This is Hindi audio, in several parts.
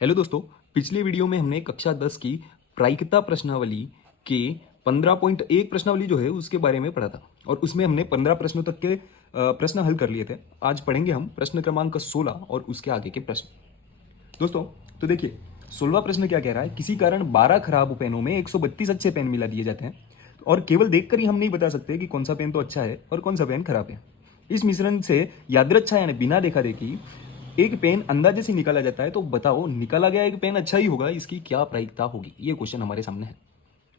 हेलो दोस्तों, पिछले वीडियो में हमने कक्षा 10 की प्रायिकता प्रश्नावली के 15.1 प्रश्नावली जो है उसके बारे में पढ़ा था और उसमें हमने 15 प्रश्नों तक के प्रश्न हल कर लिए थे। आज पढ़ेंगे हम प्रश्न क्रमांक 16 और उसके आगे के प्रश्न। दोस्तों, तो देखिए 16वां प्रश्न क्या कह रहा है। किसी कारण 12 खराब पेनों में 132 अच्छे पेन मिला दिए जाते हैं और केवल देखकर ही हम नहीं बता सकते कि कौन सा पेन तो अच्छा है और कौन सा पेन खराब है। इस मिश्रण से यादृच्छा यानी बिना देखा देखी एक पेन अंदाजे से निकाला जाता है, तो बताओ निकाला गया एक पेन अच्छा ही होगा, इसकी क्या प्रायिकता होगी। ये क्वेश्चन हमारे सामने है।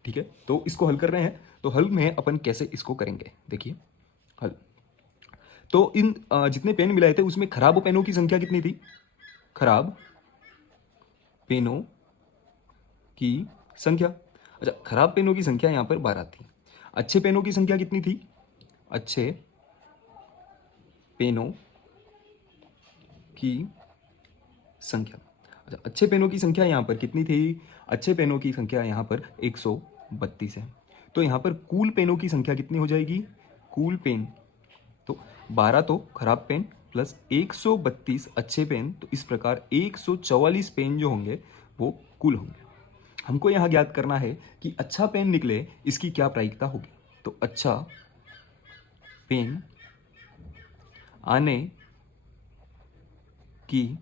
ठीक है, तो इसको हल कर रहे हैं। तो हल में अपन कैसे इसको करेंगे, देखिए हल। तो इन जितने पेन मिलाए थे उसमें खराब पेनों की संख्या कितनी थी। खराब पेनों की संख्या, अच्छा खराब पेनों की संख्या यहां पर 12 थी। अच्छे पेनों की संख्या कितनी थी। अच्छे पेनों की संख्या, अच्छा अच्छे पेनों की संख्या यहाँ पर कितनी थी। अच्छे पेनों की संख्या यहाँ पर 132 है। तो यहाँ पर कुल पेनों की संख्या कितनी हो जाएगी। कुल पेन तो 12 तो खराब पेन प्लस 132 अच्छे पेन, तो इस प्रकार 144 पेन जो होंगे वो कुल होंगे। हमको यहाँ ज्ञात करना है कि अच्छा पेन निकले इसकी क्या प्रायिकता होगी। तो अच्छा पेन आने की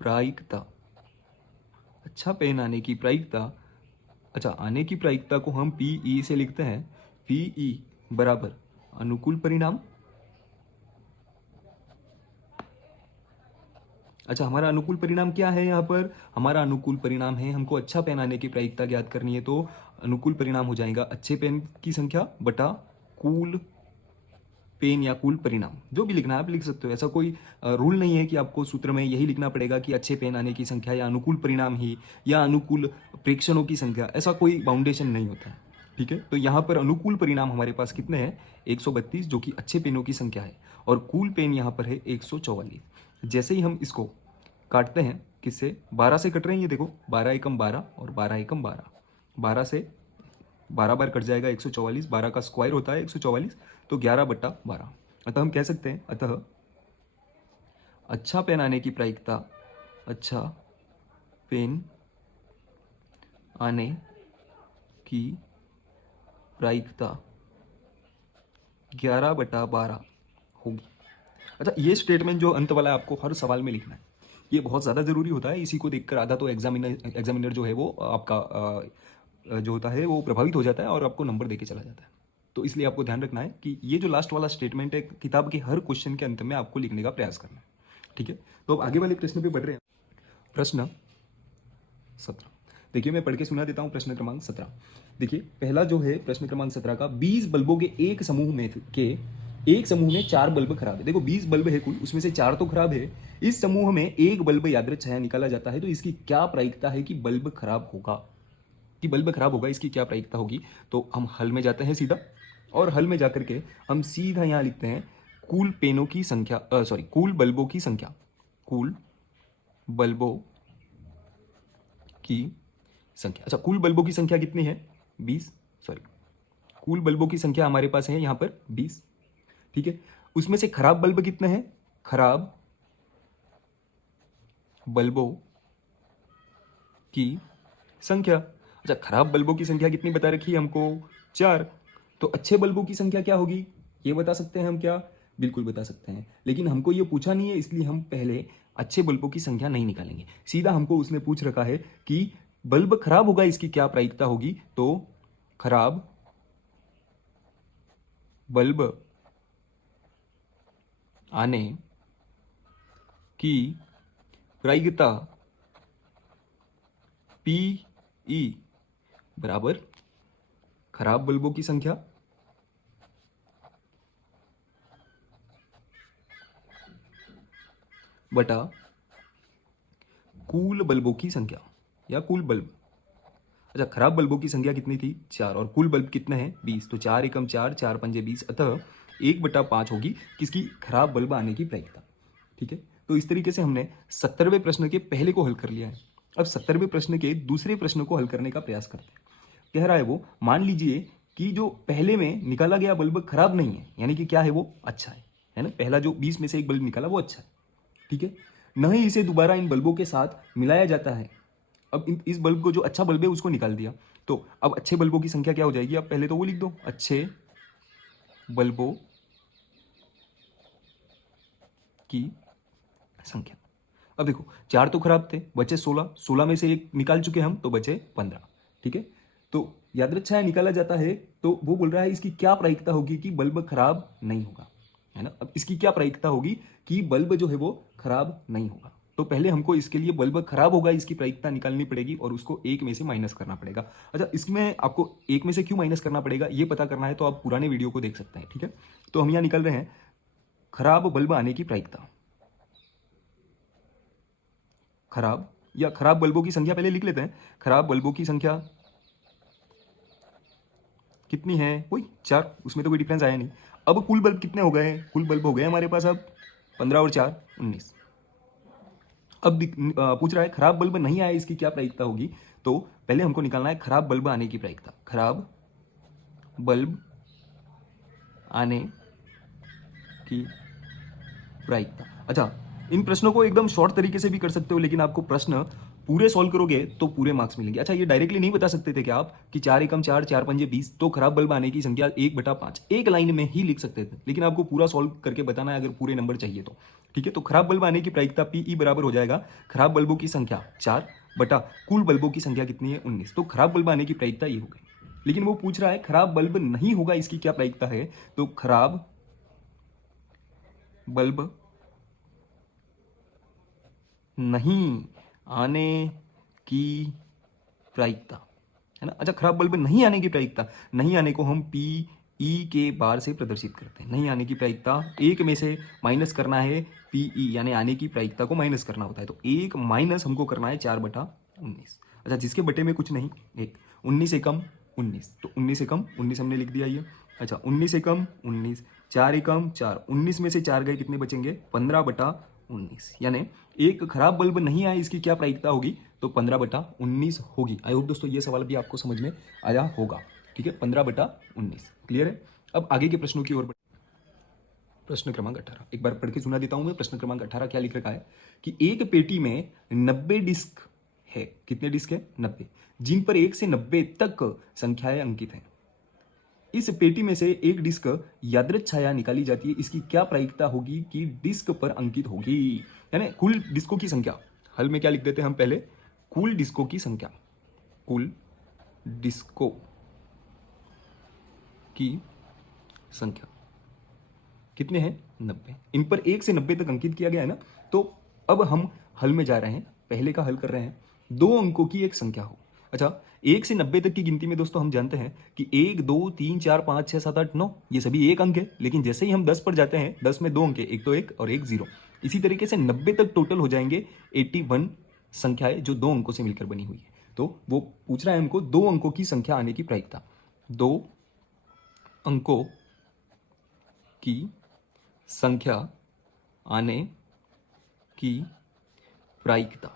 प्रायिकता, अच्छा पेन आने की प्रायिकता, अच्छा आने की प्रायिकता को हम पीई से लिखते हैं। पीई बराबर अनुकूल परिणाम। अच्छा हमारा अनुकूल परिणाम क्या है यहाँ पर। हमारा अनुकूल परिणाम है, हमको अच्छा पेन आने की प्रायिकता ज्ञात करनी है, तो अनुकूल परिणाम हो जाएगा अच्छे पेन की संख्या बटा कुल पेन या कुल परिणाम। जो भी लिखना है आप लिख सकते हो, ऐसा कोई रूल नहीं है कि आपको सूत्र में यही लिखना पड़ेगा कि अच्छे पेन आने की संख्या या अनुकूल परिणाम ही या अनुकूल प्रेक्षणों की संख्या, ऐसा कोई बाउंडेशन नहीं होता है। ठीक है, तो यहाँ पर अनुकूल परिणाम हमारे पास कितने हैं 132, जो कि अच्छे पेनों की संख्या है, और कुल पेन यहाँ पर है 144। जैसे ही हम इसको काटते हैं, किससे 12 से कट रहे हैं, ये देखो 12 एकम 12 और 12 एकम 12, 12 से 12 बार कट जाएगा 144, 12 का स्क्वायर होता है 144, तो 11/12। अतः हम कह सकते हैं, अतः अच्छा पेन आने की प्रायिकता, अच्छा पेन आने की प्रायिकता 11/12 होगी। अच्छा ये स्टेटमेंट जो अंत वाला है आपको हर सवाल में लिखना है, ये बहुत ज़्यादा ज़रूरी होता है। इसी को देखकर आधा तो एग्जामिनर जो है वो आपका जो होता है वो प्रभावित हो जाता है और आपको नंबर देके चला जाता है। तो इसलिए आपको ध्यान रखना है कि ये जो लास्ट वाला स्टेटमेंट है किताब के हर क्वेश्चन के अंत में आपको लिखने का प्रयास करना है। ठीक है, तो अब आगे वाले प्रश्न पे बढ़ रहे हैं। प्रश्न 17, देखिए मैं पढ़ के सुना देता हूँ। प्रश्न क्रमांक 17, देखिए पहला जो है प्रश्न क्रमांक 17 का, 20 बल्बों के एक समूह में 4 बल्ब खराब है। देखो 20 बल्ब है कुल, उसमें से 4 तो खराब है। इस समूह में एक बल्ब यादृच्छा निकाला जाता है, तो इसकी क्या प्रायिकता है कि बल्ब खराब होगा, इसकी क्या प्रायिकता होगी। तो हम हल में जाते हैं सीधा, और हल में जाकर के हम सीधा यहाँ लिखते हैं कुल पेनों की संख्या, कुल बल्बों की संख्या। कुल बल्बों की संख्या, अच्छा कुल बल्बों की संख्या कितनी है 20, कुल बल्बों की संख्या हमारे पास है यहाँ पर 20। ठीक है, उसमें से खराब बल्ब कितने हैं। खराब बल्बों की संख्या, अच्छा खराब बल्बों की संख्या कितनी बता रखी है हमको 4। तो अच्छे बल्बों की संख्या क्या होगी, ये बता सकते हैं हम क्या, बिल्कुल बता सकते हैं, लेकिन हमको ये पूछा नहीं है, इसलिए हम पहले अच्छे बल्बों की संख्या नहीं निकालेंगे। सीधा हमको उसने पूछ रखा है कि बल्ब खराब होगा इसकी क्या प्रायिकता होगी। तो खराब बल्ब आने की प्रायिकता पीई बराबर खराब बल्बों की संख्या बटा कुल बल्बों की संख्या या कुल बल्ब। अच्छा खराब बल्बों की संख्या कितनी थी 4 और कुल बल्ब कितने हैं 20, तो 4 एकम 4, 4 पंजे 20, अतः 1/5 होगी किसकी, खराब बल्ब आने की प्रायिकता। ठीक है, तो इस तरीके से हमने 70वें प्रश्न के पहले को हल कर लिया है। अब 70वें प्रश्न के दूसरे प्रश्न को हल करने का प्रयास करते हैं। कह रहा है वो, मान लीजिए कि जो पहले में निकाला गया बल्ब खराब नहीं है, यानी कि क्या है वो अच्छा है ना। पहला जो 20 में से एक बल्ब निकाला वो अच्छा है। ठीक है, न ही इसे दोबारा इन बल्बों के साथ मिलाया जाता है। अब इस बल्ब को, जो अच्छा बल्ब है उसको निकाल दिया, तो अब अच्छे बल्बों की संख्या क्या हो जाएगी, आप पहले तो वो लिख दो, अच्छे बल्बों की संख्या। अब देखो 4 तो खराब थे, बचे 16, 16 में से एक निकाल चुके हम तो बचे 15। ठीक है, तो यादृच्छाया निकाला जाता है, तो वो बोल रहा है इसकी क्या प्रायिकता होगी कि बल्ब खराब नहीं होगा, है ना। अब इसकी क्या प्रायिकता होगी कि बल्ब जो है वो खराब नहीं होगा, तो पहले हमको इसके लिए बल्ब खराब होगा इसकी प्रायिकता निकालनी पड़ेगी और उसको 1 में से माइनस करना पड़ेगा। अच्छा, इसमें आपको 1 में से क्यों माइनस करना पड़ेगा ये पता करना है तो आप पुराने वीडियो को देख सकते हैं। ठीक है, तो हम यहाँ निकल रहे हैं खराब बल्ब आने की प्रायिकता। खराब या खराब बल्बों की संख्या पहले लिख लेते हैं। खराब बल्बों की संख्या कितनी है, वही 4, उसमें तो कोई डिफरेंस आया नहीं। अब कुल बल्ब कितने हो गए, कुल बल्ब हो गए हमारे पास अब 15 और 4 19। अब पूछ रहा है खराब बल्ब नहीं आए इसकी क्या प्रायिकता होगी, तो पहले हमको निकालना है खराब बल्ब आने की प्रायिकता। खराब बल्ब आने की प्रायिकता। अच्छा, इन प्रश्नों को एकदम शॉर्ट तरीके से भी कर सकते हो, लेकिन आपको प्रश्न पूरे सॉल्व करोगे तो पूरे मार्क्स मिलेंगे। अच्छा, ये डायरेक्टली नहीं बता सकते थे क्या आप कि 4 एकम 4, 4 पंजे 20, तो खराब बल्ब आने की संख्या 1/5 एक लाइन में ही लिख सकते थे, लेकिन आपको पूरा सॉल्व करके बताना है अगर पूरे नंबर चाहिए तो। ठीक है, तो खराब बल्ब आने की प्रायिकता PE बराबर हो जाएगा खराब बल्बों की संख्या 4 बटा कुल बल्बों की संख्या कितनी है 19। तो खराब बल्ब आने की प्रायिकता ये हो गई, लेकिन वो पूछ रहा है खराब बल्ब नहीं होगा इसकी क्या प्रायिकता है, तो खराब बल्ब नहीं आने की प्रायिकता, है ना। अच्छा, खराब बल्ब नहीं आने की प्रायिकता, नहीं आने को हम PE के बार से प्रदर्शित करते हैं। नहीं आने की प्रायिकता 1 में से माइनस करना है PE, यानी आने की प्रायिकता को माइनस करना होता है, तो 1 माइनस हमको करना है 4/19। अच्छा, जिसके बटे में कुछ नहीं, 1, 19 एकम 19, तो 19 एकम 19 हमने लिख दिया ये। अच्छा, 19 एकम 19, 4 एकम 4, 19 में से 4 गए, कितने बचेंगे 15/19, यानी एक खराब बल्ब नहीं आया इसकी क्या प्रायिकता होगी, तो 15/19 होगी। आई होप दोस्तों ये सवाल भी आपको समझ में आया होगा। ठीक है, 15/19 क्लियर है। अब आगे के प्रश्नों की ओर। प्रश्न क्रमांक 18 एक बार पढ़ के सुना देता हूं मैं। प्रश्न क्रमांक 18 क्या लिख रखा है कि एक पेटी में 90 डिस्क है। कितने डिस्क है, 90, जिन पर 1 से 90 तक संख्याएं अंकित हैं। इस पेटी में से एक डिस्क यादृच्छाया निकाली जाती है, इसकी क्या प्रायिकता होगी कि डिस्क पर अंकित होगी, यानी कुल डिस्कों की संख्या। हल में क्या लिख देते हैं हम पहले, कुल डिस्कों की संख्या, कुल डिस्कों की संख्या कितने हैं 90, इन पर 1 से 90 तक अंकित किया गया है ना। तो अब हम हल में जा रहे हैं, पहले का हल कर रहे हैं, 2 अंकों की एक संख्या हो। अच्छा, 1 से 90 तक की गिनती में दोस्तों हम जानते हैं कि 1 2 3 4 5 6 7 8 9 ये सभी एक अंक है, लेकिन जैसे ही हम 10 पर जाते हैं 10 में 2 अंक है, एक तो 1 और एक 0। इसी तरीके से 90 तक टोटल हो जाएंगे 81 संख्याएं जो 2 अंकों से मिलकर बनी हुई है। तो वो पूछ रहा है हमको 2 अंकों की संख्या आने की प्रायिकता, 2 अंकों की संख्या आने की प्रायिकता।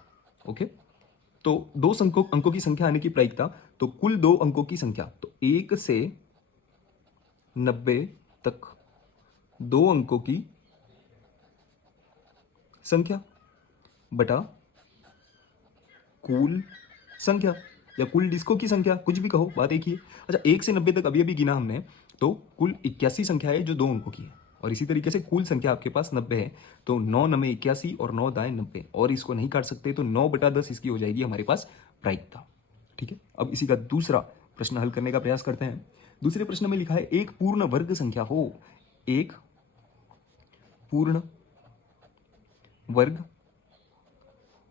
ओके, तो 2 अंकों की संख्या आने की प्रायिकता, तो कुल 2 अंकों की संख्या, तो 1 से 90 तक 2 अंकों की संख्या बटा कुल संख्या या कुल डिस्कों की संख्या, कुछ भी कहो, बात एक ही है। अच्छा, 1 से 90 तक अभी अभी गिना हमने, तो कुल 81 संख्या है जो 2 अंकों की है, और इसी तरीके से कुल संख्या आपके पास 90 है, तो 9 9 81 और 9 दाएं 90, और इसको नहीं काट सकते, तो 9/10 इसकी हो जाएगी हमारे पास प्रायिकता। ठीक है, अब इसी का दूसरा प्रश्न हल करने का प्रयास करते हैं। दूसरे प्रश्न में लिखा है एक पूर्ण वर्ग संख्या हो, एक पूर्ण वर्ग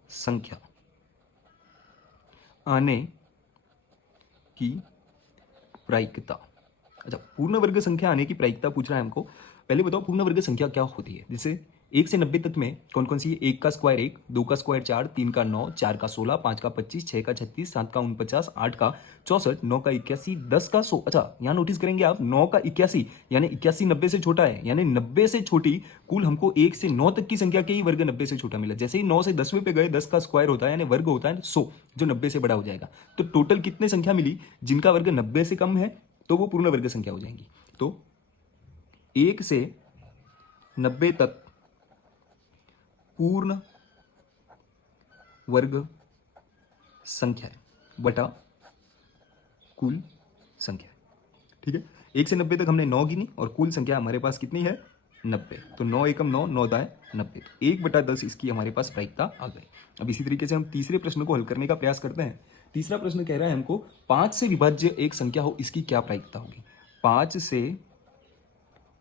संख्या आने की प्रायिकता। अच्छा, पूर्ण वर्ग संख्या आने की प्रायिकता पूछ रहा है हमको। पहले बताओ पूर्ण वर्ग संख्या क्या होती है, जैसे 1 से 90 तक में कौन कौन सी है, 1 का स्क्वायर 1, 2 का स्क्वायर 4, 3 का 9, 4 का 16, 5 का 25, 6 का 36, 7 का 49, 8 का 64, 9 का 81, 10 का 100। अच्छा, यहाँ नोटिस करेंगे आप 9 का 81, यानी 81 90 से छोटा है, यानी 90 से छोटी कुल हमको 1 से 9 तक की संख्या के ही वर्ग 90 से छोटा मिला। जैसे ही 9 से 10वें पे गए 10 का स्क्वायर होता है, यानी वर्ग होता है 100, जो 90 से बड़ा हो जाएगा। तो टोटल कितने संख्या मिली जिनका वर्ग 90 से कम है, तो वो पूर्ण वर्ग संख्या हो जाएंगी। तो 1 से 90 तक पूर्ण वर्ग संख्या है बटा कुल संख्या है। ठीक है, 1 से 90 तक हमने 9 गिनी और कुल संख्या हमारे पास कितनी है 90। तो 9 एकम 9, 9 दाएं 90, तो 1/10 इसकी हमारे पास प्रायिकता आ गई। अब इसी तरीके से हम तीसरे प्रश्न को हल करने का प्रयास करते हैं। तीसरा प्रश्न कह रहा है हमको 5 से विभाज्य एक संख्या हो, इसकी क्या प्रायिकता होगी। 5 से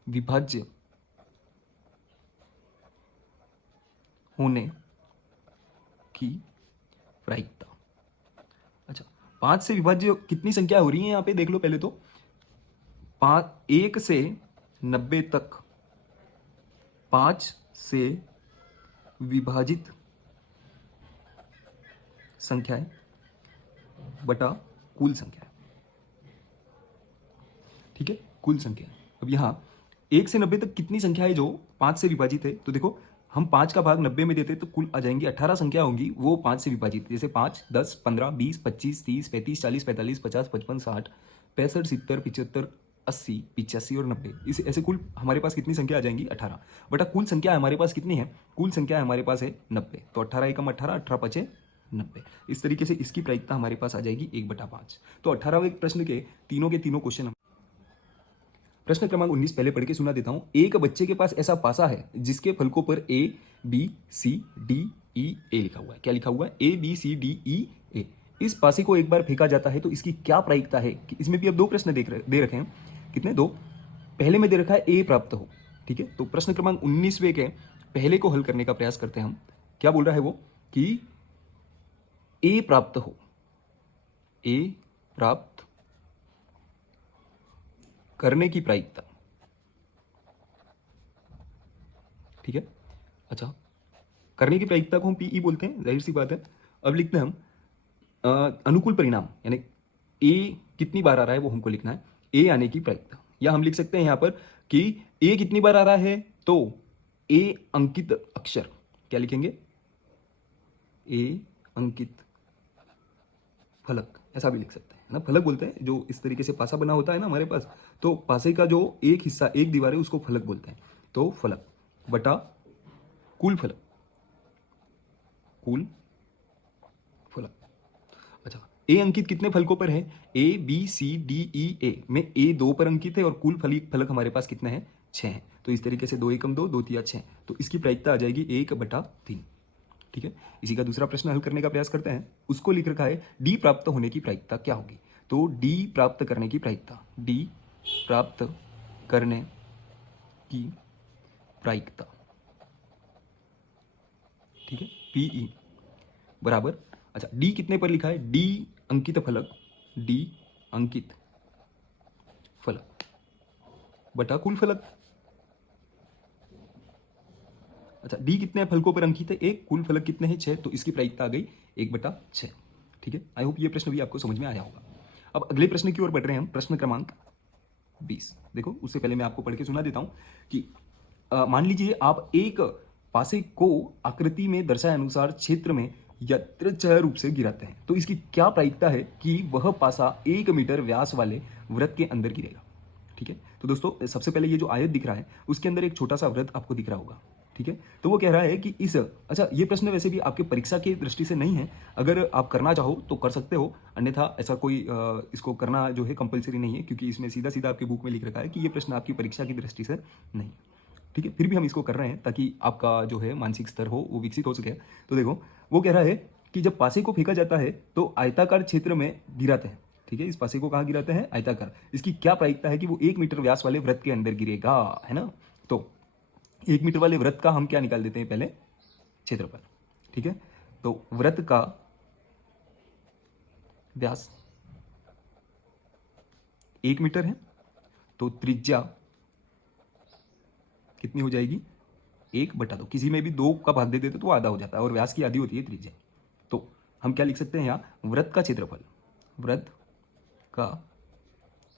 विभाज्य होने की प्रायिकता। अच्छा, 5 से विभाज्य कितनी संख्या हो रही है यहाँ पे देख लो पहले तो। 1 से 90 तक 5 से विभाजित संख्या है बटा कुल संख्या है। ठीक है, कुल संख्या है। अब यहाँ 1 से 90 तक कितनी संख्या है जो 5 से विभाजित है, तो देखो हम 5 का भाग 90 में देते तो कुल आ जाएंगी 18 संख्या होंगी वो 5 से विभाजित, जैसे 5, 10, 15, 20, 25, 30, 35, 40, 45, 50, 55, 60, 65, 70, 75, 80, 85 और 90, इस ऐसे कुल हमारे पास कितनी संख्या आ जाएंगी 18 बटा कुल संख्या हमारे पास कितनी है, कुल संख्या हमारे पास है 90। तो 18 एकम 18, 18 पचे 90। इस तरीके से इसकी प्रायिकता हमारे पास आ जाएगी 1/5। तो 18वें प्रश्न के तीनों क्वेश्चन। प्रश्न क्रमांक 19 पहले पढ़ के सुना देता हूं। एक बच्चे के पास ऐसा पासा है जिसके फलकों पर A, B, C, D, E, A लिखा हुआ है। क्या लिखा हुआ है? A, B, C, D, E, A। इस पासे को एक बार फेंका जाता है तो इसकी क्या प्रायिकता है। इसमें भी अब दो प्रश्न दे रखे हैं। कितने? दो। पहले में दे रखा है A प्राप्त हो। ठीक है, तो प्रश्न क्रमांक 19वें के पहले को हल करने का प्रयास करते हैं हम। क्या बोल रहा है वो कि A प्राप्त हो, A प्राप्त करने की प्रायिकता। ठीक है, अच्छा, करने की प्रायिकता को हम पीई बोलते हैं, जाहिर सी बात है। अब लिखते हैं हम अनुकूल परिणाम, यानी ए कितनी बार आ रहा है वो हमको लिखना है। ए आने की प्रायिकता, या हम लिख सकते हैं यहां पर कि ए कितनी बार आ रहा है, तो ए अंकित अक्षर। क्या लिखेंगे? ए अंकित फलक, ऐसा भी लिख सकते हैं ना, फलक बोलते हैं जो इस तरीके से पासा बना होता है ना हमारे पास, तो पासे का जो एक हिस्सा, एक दीवार है, उसको फलक बोलते हैं। तो फलक बटा कुल फलक, कुल फलक। अच्छा, ए अंकित कितने फलकों पर है? ए, बी, सी, डी, ई, ए में ए 2 पर अंकित है और कुल फलक हमारे पास कितने हैं? 6 हैं। तो इस तरीके से 2 एकम 2, 2 तिया 6, तो इसकी प्रायिकता आ जाएगी 1/3। ठीक है, इसी का दूसरा प्रश्न हल करने का प्रयास करते हैं। उसको लिख रखा है डी प्राप्त होने की प्रायिकता क्या होगी। तो डी प्राप्त करने की प्रायिकता, डी प्राप्त करने की प्रायिकता, ठीक है, पीई बराबर, अच्छा डी कितने पर लिखा है? डी अंकित फलक, डी अंकित फलक बटा कुल फलक। अच्छा, डी कितने फलकों पर अंकित है? एक। कुल फलक कितने हैं? 6, तो इसकी प्रायिकता आ गई 1/6। ठीक है, आई होप ये प्रश्न भी आपको समझ में आया होगा। अब अगले प्रश्न की ओर बढ़ रहे हैं हम, प्रश्न क्रमांक 20। देखो, उससे पहले मैं आपको पढ़ के सुना देता हूं कि मान लीजिए आप एक पासे को आकृति में दर्शाए अनुसार क्षेत्र में यदृच्छिक रूप से गिराते हैं, तो इसकी क्या प्रायिकता है कि वह पासा 1 मीटर व्यास वाले वृत्त के अंदर गिरेगा। ठीक है, तो दोस्तों सबसे पहले ये जो आयत दिख रहा है उसके अंदर एक छोटा सा वृत्त आपको दिख रहा होगा। ठीक है, तो वो कह रहा है कि इस, अच्छा ये प्रश्न वैसे भी आपके परीक्षा की दृष्टि से नहीं है, अगर आप करना चाहो तो कर सकते हो, अन्यथा ऐसा कोई इसको करना जो है कंपलसरी नहीं है, क्योंकि इसमें सीधा सीधा आपके बुक में लिख रखा है कि ये प्रश्न आपकी परीक्षा की दृष्टि से नहीं। ठीक है, फिर भी हम इसको कर रहे हैं ताकि आपका जो है मानसिक स्तर हो वो विकसित हो सके। तो देखो, वो कह रहा है कि जब पासे को फेंका जाता है तो आयताकार क्षेत्र में गिराते हैं। ठीक है, इस पासे को कहाँ गिराते हैं? आयताकार। इसकी क्या प्रायिकता है कि वो 1 मीटर व्यास वाले वृत्त के अंदर गिरेगा, है ना। तो 1 मीटर वाले वृत्त का हम क्या निकाल देते हैं पहले? क्षेत्रफल। ठीक है, तो वृत्त का व्यास 1 मीटर है, तो त्रिज्या कितनी हो जाएगी? 1/2। किसी में भी 2 का भाग दे देते तो आधा हो जाता है, और व्यास की आधी होती है त्रिज्या। तो हम क्या लिख सकते हैं यहाँ? वृत्त का क्षेत्रफल, वृत्त का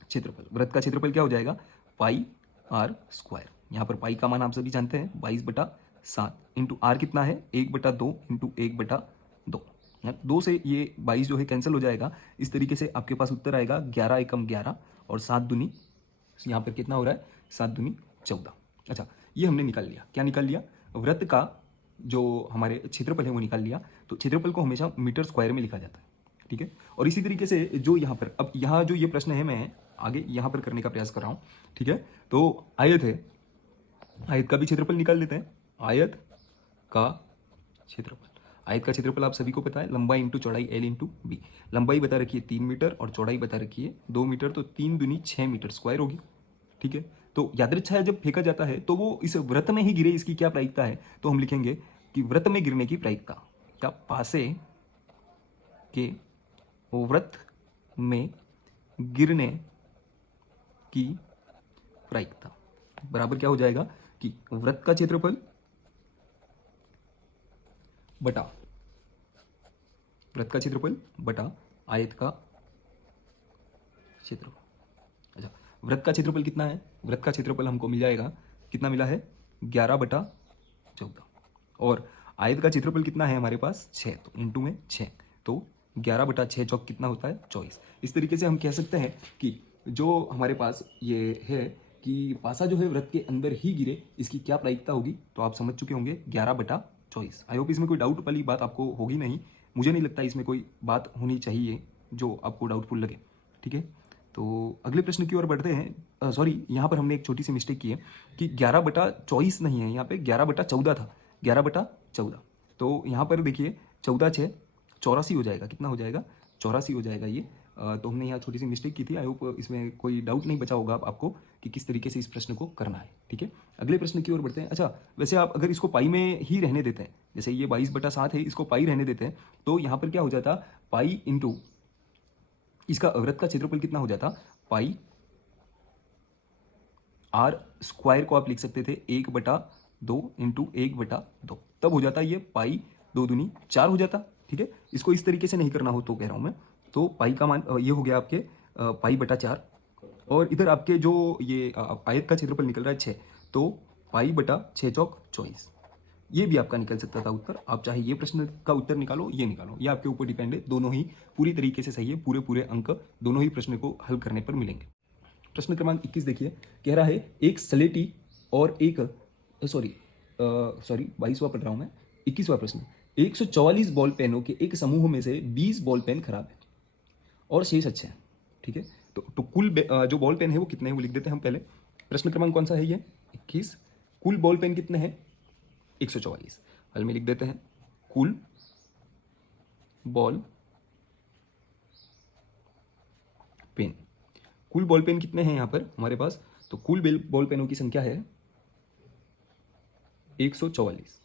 क्षेत्रफल, वृत्त का क्षेत्रफल क्या हो जाएगा? πr²। यहाँ पर पाई का मान आप सभी जानते हैं 22/7 इंटू आर कितना है? 1/2 इंटू 1/2। 2 से ये 22 जो है कैंसिल हो जाएगा। इस तरीके से आपके पास उत्तर आएगा 11 एकम 11 और 7 दूनी, यहाँ पर कितना हो रहा है? 7 दूनी 14। अच्छा, ये हमने निकाल लिया। क्या निकाल लिया? वृत्त का जो हमारे क्षेत्रफल है वो निकाल लिया, तो क्षेत्रफल को हमेशा मीटर स्क्वायर में लिखा जाता है, ठीक है। और इसी तरीके से जो यहाँ पर, अब यहाँ जो ये प्रश्न है मैं आगे यहाँ पर करने का प्रयास कर रहा हूँ, ठीक है। तो आयत है, आयत का भी क्षेत्रफल निकाल लेते हैं। आयत का क्षेत्रफल, आयत का क्षेत्रफल आप सभी को पता है, लंबाई इंटू चौड़ाई L इंटू बी। लंबाई बता रखी है 3 मीटर और चौड़ाई बता रखी है 2 मीटर, तो 3 दूनी 6 मीटर स्क्वायर होगी, ठीक है। तो यादृच्छा जब फेंका जाता है तो वो इस वृत्त में ही गिरे, इसकी क्या प्रायिकता है, तो हम लिखेंगे कि वृत्त में गिरने की प्रायिकता, क्या पासे के वृत्त में गिरने की प्रायिकता बराबर क्या हो जाएगा कि वृत्त का क्षेत्रफल बटा, वृत्त का क्षेत्रफल बटा आयत का क्षेत्रफल। अच्छा, वृत्त का क्षेत्रफल कितना है, वृत्त का क्षेत्रफल हमको मिल जाएगा, कितना मिला है 11/14, और आयत का क्षेत्रफल कितना है हमारे पास 6, तो इंटू में 6, तो 11/6 चौक कितना होता है 24। इस तरीके से हम कह सकते हैं कि जो हमारे पास ये है कि पासा जो है वृत्त के अंदर ही गिरे, इसकी क्या प्रायिकता होगी, तो आप समझ चुके होंगे 11/24। आई होप इसमें कोई डाउट वाली बात आपको होगी नहीं, मुझे नहीं लगता इसमें कोई बात होनी चाहिए जो आपको डाउटफुल लगे, ठीक है। तो अगले प्रश्न की ओर बढ़ते हैं। सॉरी, यहाँ पर हमने एक छोटी सी मिस्टेक की है कि 11/24 नहीं है, यहाँ पे 11/14 था, 11/14। तो यहाँ पर देखिए 14×6 84 हो जाएगा, कितना हो जाएगा 84 हो जाएगा ये। तो हमने यहाँ छोटी सी मिस्टेक की थी। आई होप इसमें कोई डाउट नहीं बचा होगा आपको कि किस तरीके से इस प्रश्न को करना है, ठीक है। अगले प्रश्न की ओर बढ़ते हैं। अच्छा, वैसे आप अगर इसको पाई में ही रहने देते हैं, जैसे ये 22/7 है, इसको पाई रहने देते हैं, तो यहाँ पर क्या हो जाता, पाई इंटू इसका वृत्त का क्षेत्रफल कितना हो जाता, पाई आर स्क्वायर को आप लिख सकते थे 1/2 इंटू 1/2, तब हो जाता ये पाई 2 दूनी 4 हो जाता, ठीक है। इसको इस तरीके से नहीं करना हो तो कह रहा हूँ मैं, तो पाई का मान ये हो गया आपके पाई/4, और इधर आपके जो ये आयत का क्षेत्रफल निकल रहा है 6, तो पाई/6 चौक 24, ये भी आपका निकल सकता था उत्तर। आप चाहे ये प्रश्न का उत्तर निकालो, ये निकालो, ये आपके ऊपर डिपेंड है, दोनों ही पूरी तरीके से सही है, पूरे पूरे अंक दोनों ही प्रश्न को हल करने पर मिलेंगे। प्रश्न क्रमांक 21 देखिए, कह रहा है एक स्लेटी और एक सॉरी 22वां पढ़ रहा हूं मैं, 21वां प्रश्न। 144 बॉल पेनों के एक समूह में से 20 बॉल पेन खराब है और शेष अच्छे हैं, ठीक है। तो कुल जो बॉल पेन है वो कितने हैं वो लिख देते हैं हम पहले। प्रश्न क्रमांक कौन सा है ये 21, कुल बॉल पेन कितने हैं 144, हल में लिख देते हैं कुल बॉल पेन। कुल बॉल पेन कितने हैं यहाँ पर हमारे पास, तो कुल बॉल पेनों की संख्या है 144।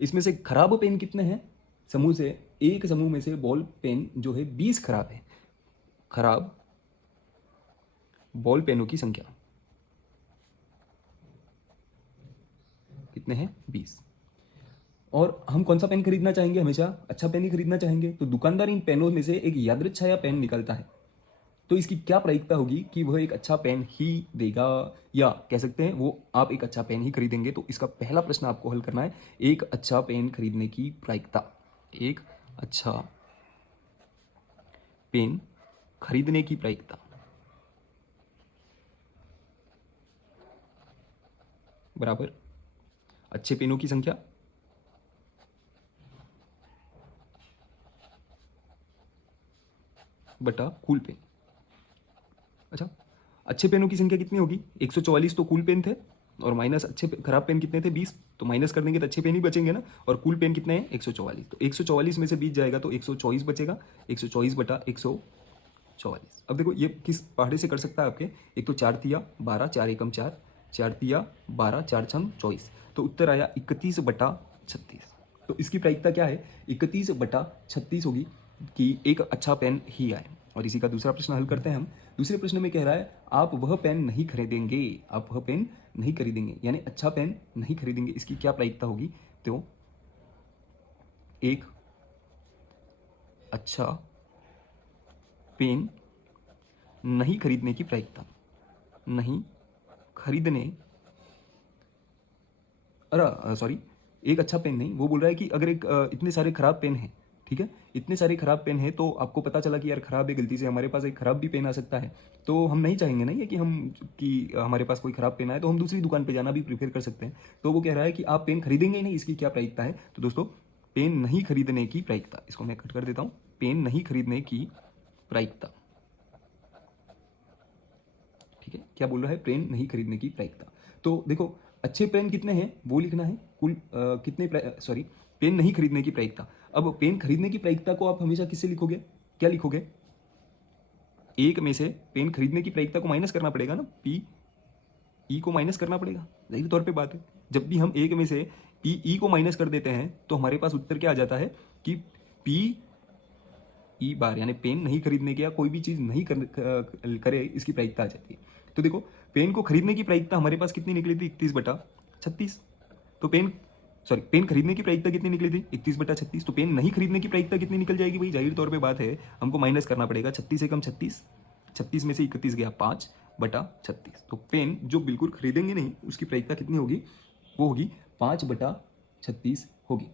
इसमें से खराब पेन कितने हैं, समूह से, एक समूह में से बॉल पेन जो है 20 खराब है, खराब बॉल पेनों की संख्या कितने हैं 20। और हम कौन सा पेन खरीदना चाहेंगे, हमेशा अच्छा पेन ही खरीदना चाहेंगे, तो दुकानदार इन पेनों में से एक यादृच्छा पेन निकालता है, तो इसकी क्या प्रायिकता होगी कि वह एक अच्छा पेन ही देगा, या कह सकते हैं वो आप एक अच्छा पेन ही खरीदेंगे। तो इसका पहला प्रश्न आपको हल करना है, एक अच्छा पेन खरीदने की प्रायिकता, एक अच्छा पेन खरीदने की प्रायिकता बराबर अच्छे पेनों की संख्या बटा कुल पेन। अच्छा, अच्छे पेनों की संख्या कितनी होगी 144, तो कुल पेन थे, और माइनस अच्छे खराब पेन कितने थे 20, तो माइनस कर देंगे तो अच्छे पेन ही बचेंगे ना, और कुल पेन कितने हैं 144, तो 144 में से 20 जाएगा तो 124 बचेगा, 124/144। अब देखो ये किस पहाड़े से कर सकता है आपके, एक तो 4 तिया 12, 4 एकम 4, 4 तिया 12, 4 छम 24, तो उत्तर आया 31/36। तो इसकी प्रायिकता क्या है 31/36 होगी कि एक अच्छा पेन ही आए। और इसी का दूसरा प्रश्न हल करते हैं हम। दूसरे प्रश्न में कह रहा है आप वह पेन नहीं खरीदेंगे, आप वह पेन नहीं खरीदेंगे, यानी अच्छा पेन नहीं खरीदेंगे, इसकी क्या प्रायिकता होगी, तो एक अच्छा पेन नहीं खरीदने की प्रायिकता, नहीं खरीदने, अरे सॉरी, एक अच्छा पेन नहीं, वो बोल रहा है कि अगर एक इतने सारे खराब पेन हैं, ठीक है। इतने सारे खराब पेन है तो आपको पता चला कि यार खराब है, गलती से हमारे पास एक खराब भी पेन आ सकता है, तो हम नहीं चाहेंगे ना ये कि हमारे पास कोई खराब पेन आए, तो हम दूसरी दुकान पे जाना भी प्रीफर कर सकते हैं। तो वो कह रहा है कि आप पेन खरीदेंगे ही नहीं, इसकी क्या प्रायिकता है। तो दोस्तों पेन नहीं खरीदने की प्रायिकता, इसको मैं कट कर देता हूँ, पेन नहीं खरीदने की प्रायिकता, ठीक है। क्या बोल रहा है, पेन नहीं खरीदने की प्रायिकता। तो देखो अच्छे पेन कितने हैं वो लिखना है, कुल कितने सॉरी पेन नहीं खरीदने की प्रायिकता। अब पेन खरीदने की प्रायिकता को आप हमेशा किससे लिखोगे, क्या लिखोगे, एक में से पेन खरीदने की प्रायिकता को माइनस करना पड़ेगा ना, पी ई को माइनस करना पड़ेगा, जाहिर तौर पे बात है। जब भी हम एक में से पी ई को माइनस कर देते हैं तो हमारे पास उत्तर क्या आ जाता है कि पी ई बार, यानी पेन नहीं खरीदने की या कोई भी चीज़ नहीं करे इसकी प्रायिकता आ जाती है। तो देखो पेन को खरीदने की प्रायिकता हमारे पास कितनी निकली थी, 31/36। तो पेन खरीदने की प्रायिकता कितनी निकली थी, 31/36। तो पेन नहीं खरीदने की प्रायिकता कितनी निकल जाएगी भाई, जाहिर तौर पे बात है हमको माइनस करना पड़ेगा, 36 से कम 36, 36 में से 31 गया 5/36। तो पेन जो बिल्कुल खरीदेंगे नहीं उसकी प्रायिकता कितनी होगी, वो होगी 5/36 होगी।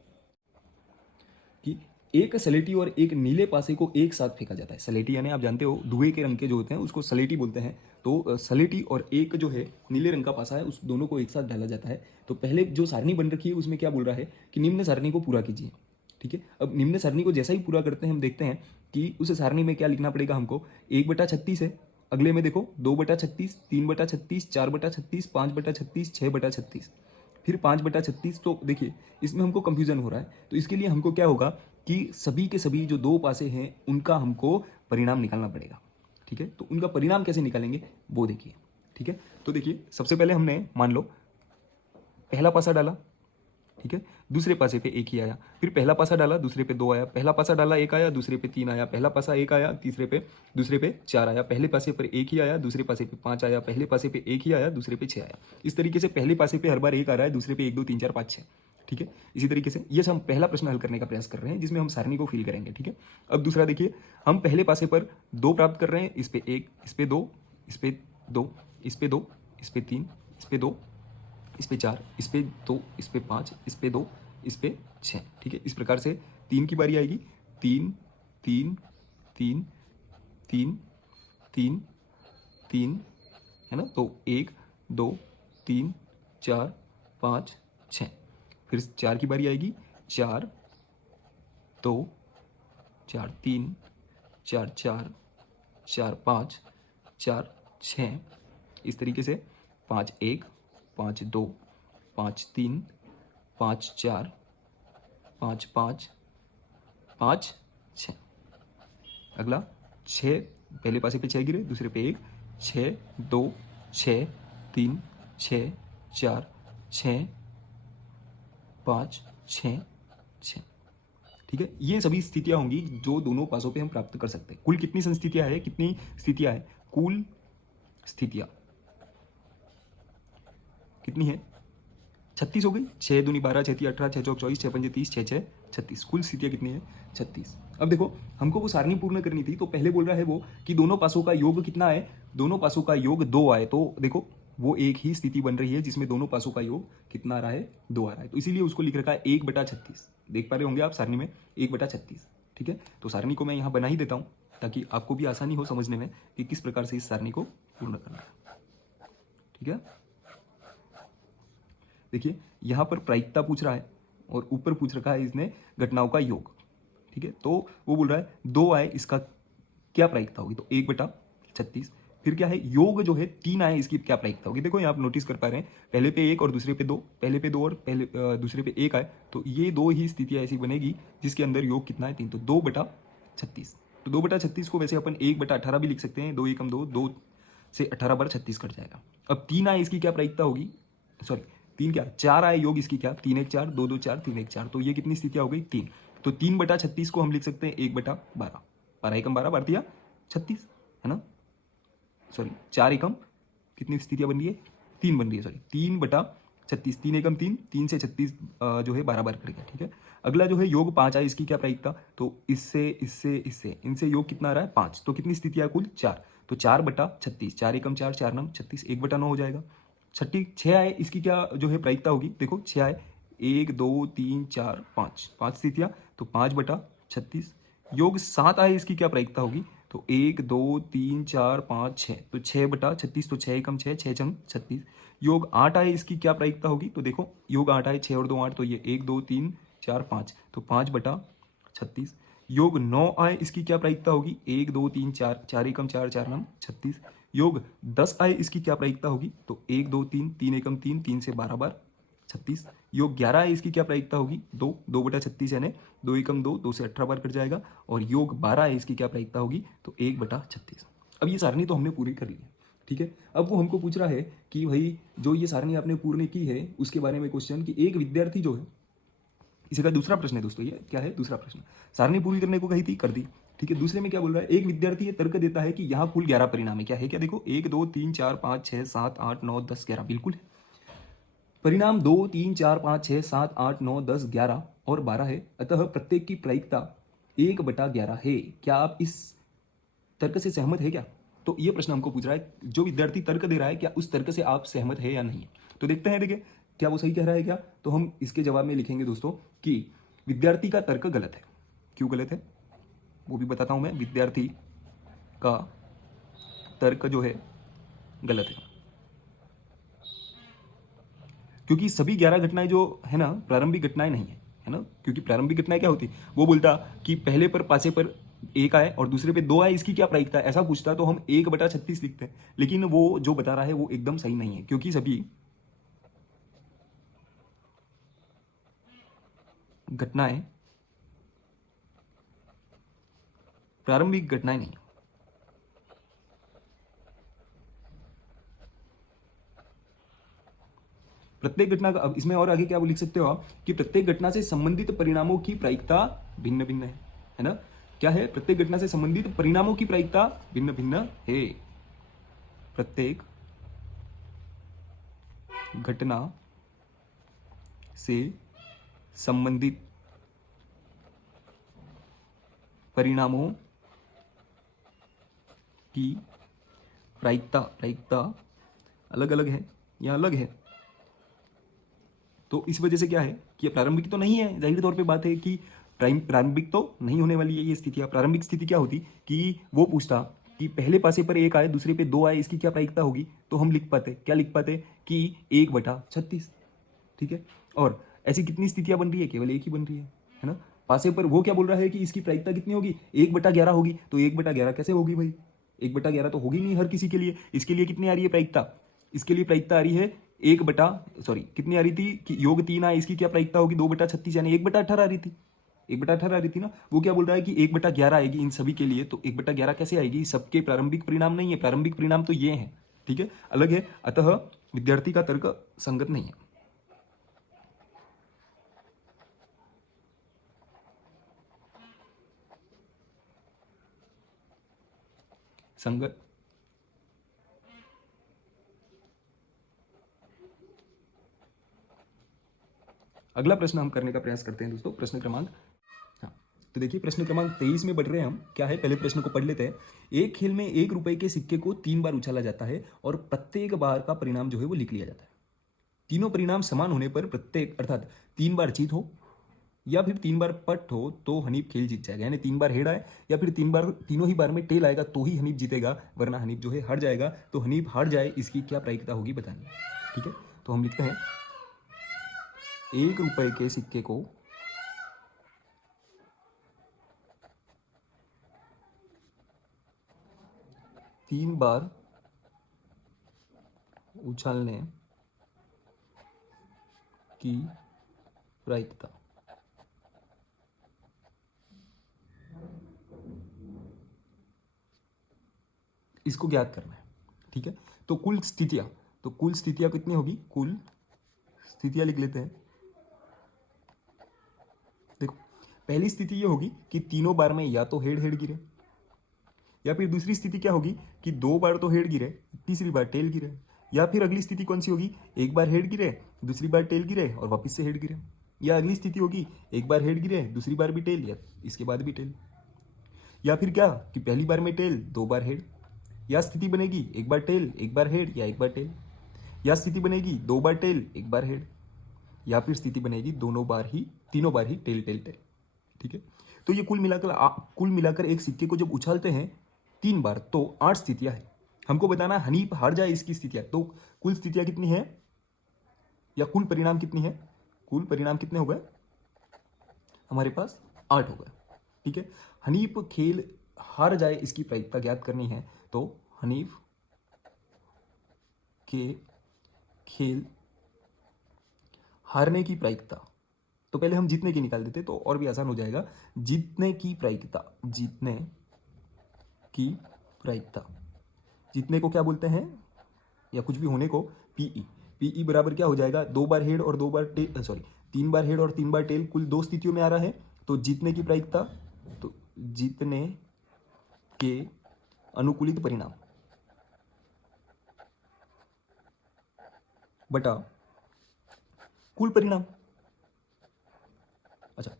कि एक सलेटी और एक नीले पासे को एक साथ फेंका जाता है। सलेटी यानी आप जानते हो धुएं के रंग के जो होते हैं उसको सलेटी बोलते हैं। तो सलेटी और एक जो है नीले रंग का पासा है, उस दोनों को एक साथ डाला जाता है। तो पहले जो सारणी बन रखी है उसमें क्या बोल रहा है कि निम्न सारणी को पूरा कीजिए, ठीक है। अब निम्न सारणी को जैसा ही पूरा करते हैं हम देखते हैं कि उस सारणी में क्या लिखना पड़ेगा हमको, 1/36 है, अगले में देखो 2/36, 3/36, 4/36, 5/36, 6/36, फिर 5/36। तो देखिए इसमें हमको कंफ्यूजन हो रहा है, तो इसके लिए हमको क्या होगा कि सभी के सभी जो दो पासे हैं उनका हमको परिणाम निकालना पड़ेगा, ठीक है। तो उनका परिणाम कैसे निकालेंगे वो देखिए, ठीक है। तो देखिए सबसे पहले हमने मान लो पहला पासा डाला, ठीक है, दूसरे पासे पे एक ही आया, फिर पहला पासा डाला दूसरे पे 2 आया, पहला पासा डाला एक आया, दूसरे पे 3 आया, पहला पासा एक आया, दूसरे पे 4 आया, पहले पासे पर एक ही आया, दूसरे पासे पे 5 आया, पहले पासे पे एक ही आया, दूसरे पे 6 आया। इस तरीके से पहले पासे पे हर बार एक आ रहा है, दूसरे पे 1 2 3 4 5 6, ठीक है। इसी तरीके से ये हम पहला प्रश्न हल करने का प्रयास कर रहे हैं जिसमें हम सारणी को फिल करेंगे, ठीक है। अब दूसरा देखिए, हम पहले पासे पर 2 प्राप्त कर रहे हैं, इस पे 1, इस पे 2, इस पे 2, इस पे 2, इस पे 3, इस पे 2, इस पे 4, इस पे 2, इस पे 5, इस पे 2, इस पे 6, ठीक है। इस प्रकार से 3 की बारी आएगी, 3 3 3 3 3 3, है ना। तो 1 2 3 4 5 6, फिर 4 की बारी आएगी, 4 2 4 3 4 4 4 5 4 6, इस तरीके से 5 1 5 2 5 3 5 4 5 5 5 6। अगला 6, पहले पासे पे 6 गिरे, दूसरे पे 1, 6 2 6 3 6 4 6 5 6 6, ठीक है। ये सभी स्थितियां होंगी जो दोनों पासों पे हम प्राप्त कर सकते हैं। कुल कितनी संस्थितियां है, कितनी स्थितियां है, कुल स्थितियां कितनी है, 36 हो गई। 6 दूनी 12, 6 3 18, 6 चौक 24, 6 पंजे 30, 6 6 36, कुल स्थितियां कितनी है, 36। अब देखो हमको वो सारणी पूर्ण करनी थी, तो पहले बोल रहा है वो कि दोनों पासों का योग कितना है, दोनों पासों का योग 2 आए। तो देखो वो एक ही स्थिति बन रही है जिसमें दोनों पासों का योग कितना आ रहा है, 2 आ रहा है। तो इसीलिए उसको लिख रखा है 1/36, देख पा रहे होंगे आप सारणी में 1/36, ठीक है। तो सारणी को मैं यहाँ बना ही देता हूँ ताकि आपको भी आसानी हो समझने में कि किस प्रकार से इस सारणी को पूर्ण करना है, ठीक है। देखिए यहाँ पर प्रायिकता पूछ रहा है और ऊपर पूछ रखा है इसने घटनाओं का योग, ठीक है। तो वो बोल रहा है 2 आए, इसका क्या प्रायिकता होगी, तो 1/36। फिर क्या है, योग जो है 3 आए, इसकी क्या प्रायिकता होगी। देखो यहाँ आप नोटिस कर पा रहे हैं, पहले पे 1 और दूसरे पे 2, पहले पे 2 और दूसरे पे 1 आए, तो ये 2 ही स्थितियाँ ऐसी बनेगी जिसके अंदर योग कितना है, 3। तो 2/36। तो 2/36 को वैसे अपन 1/18 भी लिख सकते हैं, 2 एकम 2, 2 से 18 बार 36 कट जाएगा। अब 3 आए, इसकी क्या प्रायिकता होगी, सॉरी 3 क्या 4 आए योग, इसकी क्या 3 1 4 2 2 4 3 1 4, तो ये कितनी स्थितियाँ हो गई, 3। तो 3/36 को हम लिख सकते हैं 1/12, 12 एकम 12, 12 36, है ना। सॉरी 4 एकम कितनी स्थितियाँ बन रही है, 3 बन रही है, सॉरी 3/36, 3 एकम 3, 3 से 36 जो है 12 बार कट गया, ठीक है। अगला जो है योग 5 आए, इसकी क्या प्रायिकता, तो इससे इससे इससे इनसे योग कितना आ रहा है, 5। तो कितनी स्थितियाँ कुल, 4। तो 4/36, 4 एकम 4, 4 नम 36, 1/9 हो जाएगा। 6 आए, इसकी क्या जो है प्रायिकता होगी, देखो 6 आए, 1 2 3 4 5, 5 स्थितियाँ, तो 5/36, 36। योग 7 आए, इसकी क्या प्रायिकता होगी? तो 1 2 3 4 5 6, तो 6/36, तो 6 एकम 6, 6 छंग 36। योग 8 आए, इसकी क्या प्रायिकता होगी? तो देखो योग 8 आए, 6 और 2 8, तो ये 1 2 3 4 5, तो 5/36। योग 9 आए, इसकी क्या प्रायिकता होगी? 1 2 3 4, 4 एकम 4, 4 नम 36। योग 10 आए, इसकी क्या प्रायिकता होगी? तो 1 2 3, 3 एकम 3, 3 से 12 बार 36। योग 11 है, इसकी क्या प्रायिकता होगी? 2, 2/36 यानी 2 एकम 2, 2 से 18 बार कट जाएगा। और योग 12 है, इसकी क्या प्रायिकता होगी? तो 1/36। अब ये सारणी तो हमने पूरी कर ली है, ठीक है। अब वो हमको पूछ रहा है कि भाई जो ये सारणी आपने पूर्ण की है उसके बारे में क्वेश्चन, कि एक विद्यार्थी जो है, इसी का दूसरा प्रश्न है दोस्तों, ये क्या है? दूसरा प्रश्न। सारणी पूरी करने को कही थी, कर दी, ठीक है। दूसरे में क्या बोल रहा है? एक विद्यार्थी ये तर्क देता है कि यहाँ कुल 11 परिणाम है। क्या है? क्या देखो 1 2 3 4 5 6 7 8 9 10 11, बिल्कुल है। परिणाम 2 3 4 5 6 7 8 9 10 11 और 12 है, अतः प्रत्येक की प्रायिकता 1/11 है। क्या आप इस तर्क से सहमत है क्या? तो ये प्रश्न हमको पूछ रहा है, जो विद्यार्थी तर्क दे रहा है, क्या उस तर्क से आप सहमत है या नहीं? तो देखते हैं, देखिए क्या वो सही कह रहा है क्या? तो हम इसके जवाब में लिखेंगे दोस्तों कि विद्यार्थी का तर्क गलत है। क्यों गलत है वो भी बताता हूं मैं। विद्यार्थी का तर्क जो है गलत है, क्योंकि सभी 11 घटनाएं जो है ना, प्रारंभिक घटनाएं नहीं है ना। क्योंकि प्रारंभिक घटनाएं क्या होती? वो बोलता कि पहले पर पासे पर 1 आए और दूसरे पे 2 आए, इसकी क्या प्रायिकता है, ऐसा पूछता तो हम 1/36 लिखते हैं। लेकिन वो जो बता रहा है वो एकदम सही नहीं है, क्योंकि सभी घटनाएं प्रारंभिक घटनाएं नहीं। प्रत्येक घटना का, अब इसमें और आगे क्या वो लिख सकते हो आप कि प्रत्येक घटना से संबंधित परिणामों की प्रायिकता भिन्न भिन्न है ना। क्या है? प्रत्येक घटना से संबंधित परिणामों की प्रायिकता भिन्न भिन्न है। प्रत्येक घटना से संबंधित परिणामों की प्रायिकता प्रायिकता अलग अलग है या अलग है। तो इस वजह से क्या है कि ये प्रारंभिक तो नहीं है, जाहिर तौर पे बात है कि प्रारंभिक तो नहीं होने वाली है ये स्थितियां। प्रारंभिक स्थिति क्या होती कि वो पूछता कि पहले पासे पर 1 आए, दूसरे पे 2 आए, इसकी क्या प्रायिकता होगी? तो हम लिख पाते, क्या लिख पाते कि 1/36, ठीक है। और ऐसी कितनी स्थितियां बन रही है? केवल एक ही बन रही है ना। पासे पर वो क्या बोल रहा है कि इसकी प्रायिकता कितनी होगी? 1/11 होगी। तो 1/11 कैसे होगी भाई? 1/11 तो होगी नहीं हर किसी के लिए। इसके लिए कितनी आ रही है प्रायिकता? इसके लिए प्रायिकता आ रही है कितनी आ रही थी कि योग 3 आए, इसकी क्या प्रायिकता होगी? 2/36 यानी 1/18 आ रही थी। 1/18 आ रही थी ना। वो क्या बोल रहा है कि 1/11 आएगी इन सभी के लिए। तो 1/11 कैसे आएगी? सबके प्रारंभिक परिणाम नहीं है, प्रारंभिक परिणाम तो ये है, ठीक है, अलग है। अतः विद्यार्थी का तर्क संगत नहीं है। संगत अगला प्रश्न हम करने का प्रयास करते हैं दोस्तों, प्रश्न क्रमांक, हाँ, तो देखिए प्रश्न क्रमांक 23 में बढ़ रहे हैं हम। क्या है? पहले प्रश्न को पढ़ लेते हैं। एक खेल में 1 रुपए के सिक्के को 3 बार उछाला जाता है और प्रत्येक बार का परिणाम जो है वो लिख लिया जाता है। तीनों परिणाम समान होने पर प्रत्येक, अर्थात 3 बार जीत हो या फिर 3 बार पट हो तो हनीफ खेल जीत जाएगा। यानी 3 बार हेड आए या फिर तीनों ही बार में टेल आएगा तो ही हनीफ जीतेगा, वरना हनीफ जो है हार जाएगा। तो हनीफ हार जाए, इसकी क्या प्रायिकता होगी बतानी, ठीक है। तो हम लिखते हैं 1 रुपए के सिक्के को 3 बार उछालने की प्रायिकता, इसको ज्ञात करना है, ठीक है। तो कुल स्थितियां कितनी होगी? कुल स्थितियां लिख लेते हैं। देखो पहली स्थिति ये होगी कि तीनों बार में या तो हेड हेड गिरे, या फिर दूसरी स्थिति क्या होगी कि 2 बार तो हेड गिरे, तीसरी बार टेल गिरे। या फिर अगली स्थिति कौन सी होगी? 1 बार हेड गिरे, दूसरी बार टेल गिरे और वापस से हेड गिरे। या अगली स्थिति होगी 1 बार हेड गिरे, दूसरी बार भी टेल, या इसके बाद भी टेल। या फिर क्या कि पहली बार में टेल, 2 बार हेड। या स्थिति बनेगी 1 बार टेल, 1 बार हेड, या 1 बार टेल। या स्थिति बनेगी 2 बार टेल, 1 बार हेड। या फिर स्थिति बनेगी तीनों बार ही टेल टेल टेल, ठीक है। तो ये कुल मिलाकर एक सिक्के को जब उछालते हैं 3 बार तो 8 स्थितियां है। हमको बताना है हनीफ हार जाए इसकी स्थितियां, तो कुल स्थितियां कितनी है या कुल परिणाम कितनी है? कुल परिणाम कितने हो गए हमारे पास? 8 हो गए। ठीक है, हनीफ खेल हार जाए इसकी प्रायिकता ज्ञात करनी है, तो हनीफ के खेल हारने की प्रायिकता, तो पहले हम जीतने की निकाल देते तो और भी आसान हो जाएगा। जीतने की प्रायिकता, जीतने की प्रायिकता, जीतने को क्या बोलते हैं या कुछ भी होने को पीई। पीई बराबर क्या हो जाएगा? 2 बार हेड और 2 बार टेल, सॉरी 3 बार हेड और 3 बार टेल, कुल 2 स्थितियों में आ रहा है। तो जीतने की प्रायिकता, तो जीतने के अनुकूलित परिणाम बटा कुल परिणाम। अच्छा,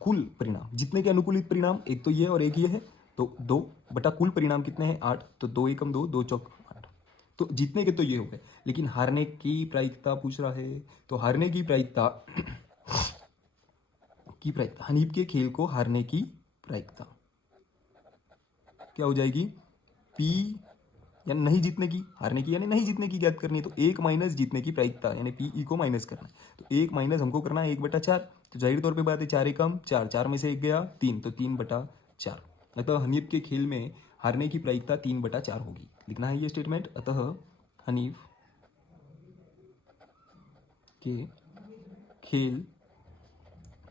कुल परिणाम, जितने के अनुकूलित परिणाम एक तो ये और एक ये है, तो 2 बटा कुल परिणाम कितने हैं? 8, तो 2 एकम 2, 2 चौक 8। तो जीतने के तो ये हो गए, लेकिन हारने की प्रायिकता पूछ रहा है। तो हारने की प्रायिकता हनीफ के खेल को हारने की प्रायिकता क्या हो जाएगी? पी, यानी नहीं जीतने की, हारने की यानी नहीं जीतने की ज्ञात करनी है, तो 1 माइनस जीतने की प्रायिकता यानी पीई को माइनस करना है। तो 1 माइनस हमको करना है 1/4, तो जाहिर तौर पे बात है 4 एकम 4, 4 में से 1 गया 3, तो 3/4। अतः हनीफ के खेल में हारने की प्रायिकता 3/4 होगी। लिखना है ये स्टेटमेंट, अतः हनीफ के खेल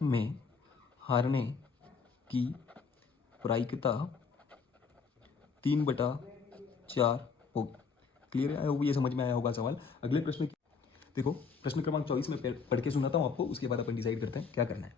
में हारने की प्रायिकता 3/4 होगी। क्लियर है? वो ये समझ में आया होगा सवाल। अगले प्रश्न देखो, प्रश्न क्रमांक 24 में पढ़ के सुनाता हूँ आपको, उसके बाद अपन डिसाइड करते हैं क्या करना है।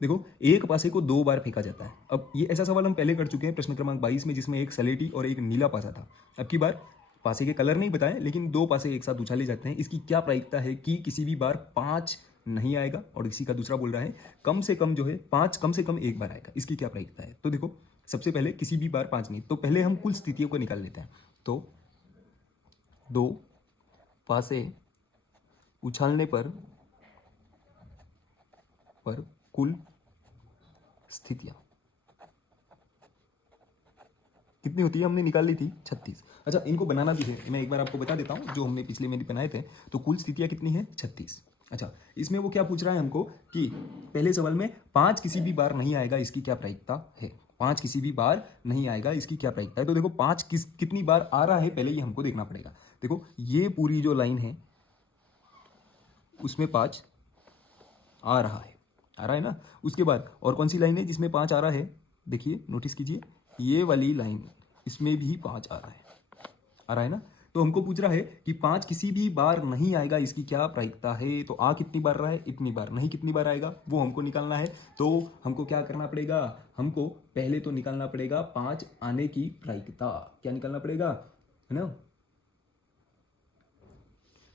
देखो, एक पासे को 2 बार फेंका जाता है। अब ये ऐसा सवाल हम पहले कर चुके हैं प्रश्न क्रमांक 22 में, जिसमें एक सलेटी और एक नीला पासा था। अब की बार पासे के कलर नहीं बताए, लेकिन 2 पासे एक साथ उछाले जाते हैं। इसकी क्या प्रायिकता है कि किसी भी बार 5 नहीं आएगा, और इसी का दूसरा बोल रहा है कम से कम जो है 5 कम से कम एक बार आएगा। इसकी क्या प्रायिकता है? तो देखो, सबसे पहले किसी भी बार 5 नहीं, तो पहले हम कुल स्थितियों को निकाल लेते हैं। तो 2 पासे उछालने पर कुल स्थितियां कितनी होती है? हमने निकाल ली थी 36। अच्छा, इनको बनाना भी है, मैं एक बार आपको बता देता हूं, जो हमने पिछले में बनाए थे। तो कुल स्थितियां कितनी है? 36। अच्छा, इसमें वो क्या पूछ रहा है हमको कि पहले सवाल में 5 किसी भी बार नहीं आएगा, इसकी क्या प्रायिकता है? 5 किसी भी बार नहीं आएगा, इसकी क्या प्रायिकता है? तो देखो, 5 कितनी बार आ रहा है पहले ये हमको देखना पड़ेगा। देखो, ये पूरी जो लाइन है उसमें 5 आ रहा है ना। उसके बाद और कौन सी लाइन है जिसमें 5 आ रहा है? देखिए, नोटिस कीजिए, ये वाली लाइन, इसमें भी 5 आ रहा है ना। तो हमको पूछ रहा है कि 5 किसी भी बार नहीं आएगा, इसकी क्या प्रायिकता है? तो आ कितनी बार रहा है? इतनी बार। नहीं कितनी बार आएगा वो हमको निकालना है। तो हमको क्या करना पड़ेगा? हमको पहले तो निकालना पड़ेगा 5 आने की प्रायिकता। क्या निकालना पड़ेगा? है ना,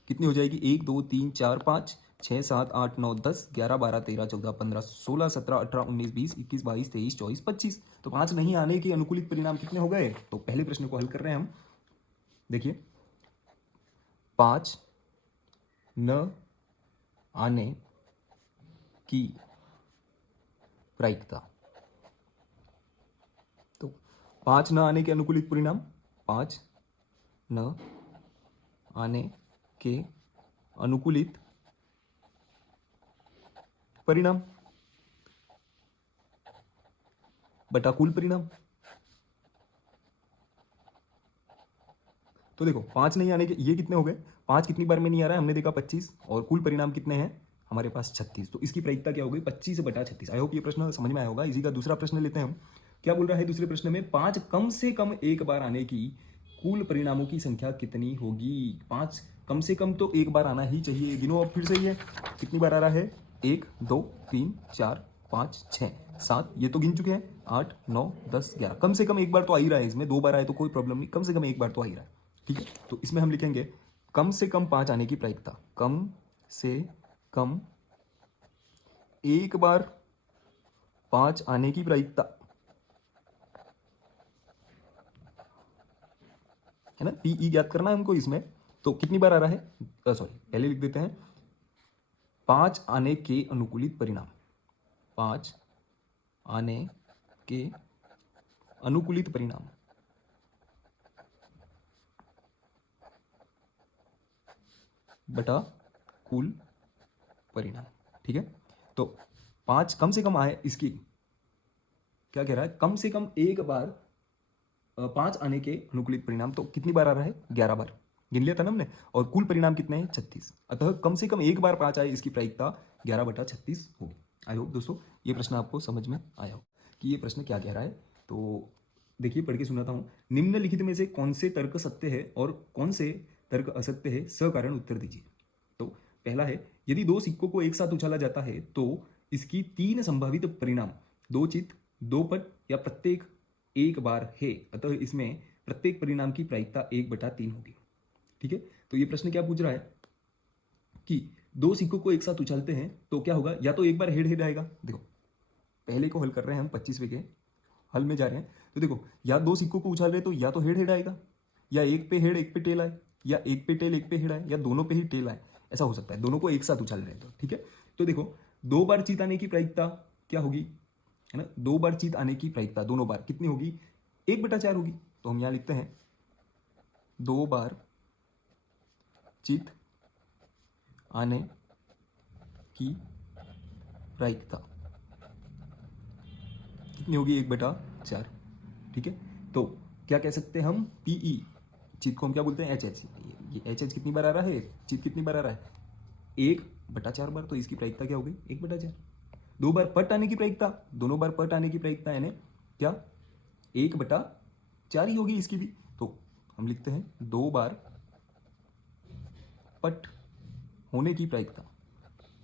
कितनी हो जाएगी? 1 2 3 4 5 6 7 8 9 10 11 12 13 14 15 16 17 18 19 20 21 22 23 24 25। तो 5 नहीं आने के अनुकूलित परिणाम कितने हो गए? तो पहले प्रश्न को हल कर रहे हैं हम। देखिए, 5 न आने की प्रायिकता, तो 5 न आने के अनुकूलित परिणाम, 5 न आने के अनुकूलित परिणाम बटा कुल परिणाम। तो देखो, 5 नहीं आने के ये कितने हो गए? 5 कितनी बार में नहीं आ रहा है? हमने देखा 25, और कुल परिणाम कितने हैं हमारे पास? 36। तो इसकी प्रायिकता क्या हो गई? 25/36। आई होप ये प्रश्न समझ में आया होगा। इसी का दूसरा प्रश्न लेते हैं हम। क्या बोल रहा है दूसरे प्रश्न में? 5 कम से कम एक बार आने की कुल परिणामों की संख्या कितनी होगी? 5 कम से कम तो एक बार आना ही चाहिए। गिनो अब फिर से, ये कितनी बार आ रहा है? 1 2 3 4 5 6 7, ये तो गिन चुके हैं, 8 9 10 11। कम से कम एक बार तो आ ही रहा है। इसमें 2 बार आए तो कोई प्रॉब्लम नहीं, कम से कम एक बार तो आ ही रहा है। ठीक है, तो इसमें हम लिखेंगे कम से कम 5 आने की प्रायिकता। कम से कम एक बार 5 आने की प्रायिकता, है ना। पीई ज्ञात करना है हमको इसमें। तो कितनी बार आ रहा है? सॉरी, पहले लिख देते हैं 5 आने के अनुकूलित परिणाम। 5 आने के अनुकूलित परिणाम बटा कुल परिणाम। ठीक है, तो 5 कम से कम आए, इसकी क्या कह रहा है, कम से कम एक बार 5 आने के अनुकूलित परिणाम, तो कितनी बार आ रहा है, 11 बार गिन लिया था ना हमने, और कुल परिणाम कितने हैं, 36। अतः कम से कम एक बार 5 आए, इसकी प्रायिकता 11/36 होगी। आई होप दोस्तों ये प्रश्न आपको समझ में आया हो कि ये प्रश्न क्या कह रहा है। तो देखिए पढ़ के सुनाता हूँ। निम्नलिखित में से कौन से तर्क सत्य है और कौन से तर्क असत्य है, सकारण उत्तर दीजिए। तो पहला है, यदि 2 सिक्कों को एक साथ उछाला जाता है तो इसकी 3 संभावित परिणाम 2 चित, 2 पट या प्रत्येक एक बार है, अतः इसमें प्रत्येक परिणाम की प्रायिकता 1/3 होगी। ठीक है, तो ये प्रश्न क्या पूछ रहा है कि 2 सिक्कों को एक साथ उछालते हैं तो क्या होगा, या तो एक बार हेड हेड आएगा। देखो पहले को हल कर रहे हैं हम, 25वें के हल में जा रहे हैं, तो देखो या 2 सिक्कों को उछाल रहे हैं तो या तो हेड हेड आएगा, या एक पे हेड एक पे टेल आए, या एक पे टेल एक पे हेड आए, या दोनों पे ही टेल आए, ऐसा हो सकता है, दोनों को एक साथ उछाल रहे हैं तो। ठीक है, तो देखो 2 बार जीत आने की प्रायिकता क्या होगी, है ना, 2 बार जीत आने की प्रायिकता दोनों बार कितनी होगी, 1/4 होगी। तो हम यहाँ लिखते हैं 2 बार जीत आने की प्रायिकता कितनी होगी, 1/4। ठीक है, तो क्या कह सकते हैं हम, पीई चित को हम क्या बोलते हैं, एच एच। ये एच एच कितनी बार आ रहा है, चित कितनी बार आ रहा है, 1/4 बार, तो इसकी प्रायिकता क्या होगी, 1/4। 2 बार पट आने की प्रायिकता, दोनों बार पट आने की प्रायिकता यानी क्या, 1/4 ही होगी इसकी भी। तो हम लिखते हैं 2 बार पट होने की प्रायिकता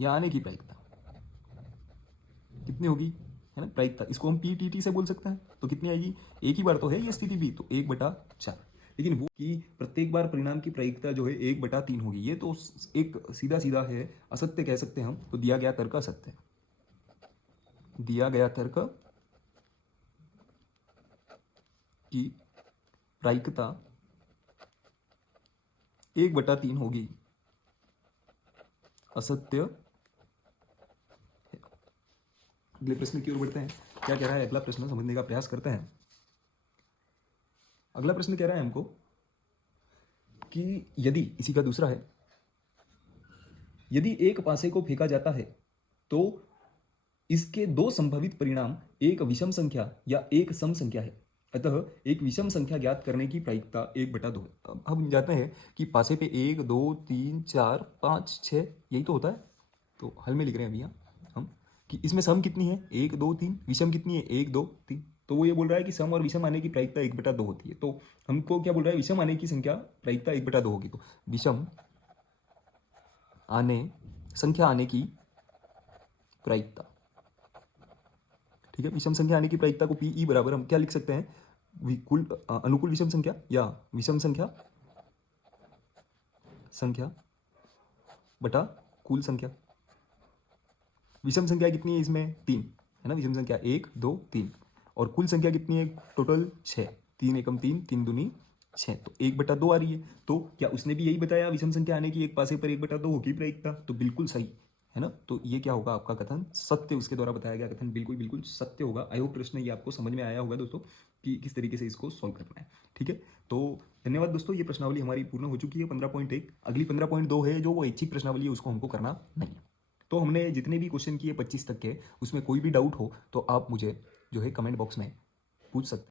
या आने की प्रायिकता कितनी होगी, है ना, प्रायिकता, इसको हम पीटीटी से बोल सकते हैं। तो कितनी आएगी, एक ही बार तो है ये स्थिति भी, तो 1/4। लेकिन वो कि प्रत्येक बार परिणाम की प्रायिकता जो है 1/3 होगी, ये तो एक सीधा सीधा है, असत्य कह सकते हैं हम। तो दिया गया तर्क असत्य है, दिया गया तर्क की प्रायिकता 1/3 होगी, असत्य है। अगले प्रश्न की ओर बढ़ते हैं, क्या कह रहा है अगला प्रश्न, समझने का प्रयास करते हैं। अगला प्रश्न कह रहा है हमको कि यदि, इसी का दूसरा है, यदि एक पासे को फेंका जाता है तो इसके 2 संभावित परिणाम एक विषम संख्या या एक सम संख्या है, अतः एक विषम संख्या ज्ञात करने की प्रायिकता 1/2 है। अब हम जाते हैं कि पासे पे 1 2 3 4 5 6 यही तो होता है, तो हल में लिख रहे हैं अभी यहाँ हम कि इसमें सम कितनी है, 1 2 3, विषम कितनी है, 1 2 3। तो वो ये बोल रहा है कि सम और विषम आने की प्रायिकता 1/2 होती है। तो हमको क्या बोल रहा है, विषम आने की संख्या प्रायिकता 1/2 होगी, तो विषम आने संख्या आने की प्रायिकता, ठीक है, विषम संख्या आने की प्रायिकता को पीई बराबर हम क्या लिख सकते हैं, कुल अनुकूल विषम संख्या या विषम संख्या संख्या बटा कुल संख्या। विषम संख्या कितनी है इसमें, 3, है ना, विषम संख्या 1 2 3, और कुल संख्या कितनी है, टोटल 6, 3 एकम 3, 3 दूनी 6, तो 1/2 आ रही है। तो क्या उसने भी यही बताया, विषम संख्या आने की एक पासे पर 1/2 होगी प्रायिकता, तो बिल्कुल सही है ना। तो ये क्या होगा आपका कथन, सत्य, उसके द्वारा बताया गया कथन बिल्कुल बिल्कुल सत्य होगा। आई होप प्रश्न ये आपको समझ में आया होगा दोस्तों कि किस तरीके से इसको सॉल्व करना है। ठीक है, तो धन्यवाद दोस्तों, ये प्रश्नावली हमारी पूर्ण हो चुकी है 15.1। अगली 15.2 है जो वो ऐच्छिक प्रश्नावली है, उसको हमको करना नहीं है। तो हमने जितने भी क्वेश्चन किए 25 तक के, उसमें कोई भी डाउट हो तो आप मुझे जो है कमेंट बॉक्स में पूछ सकते हैं।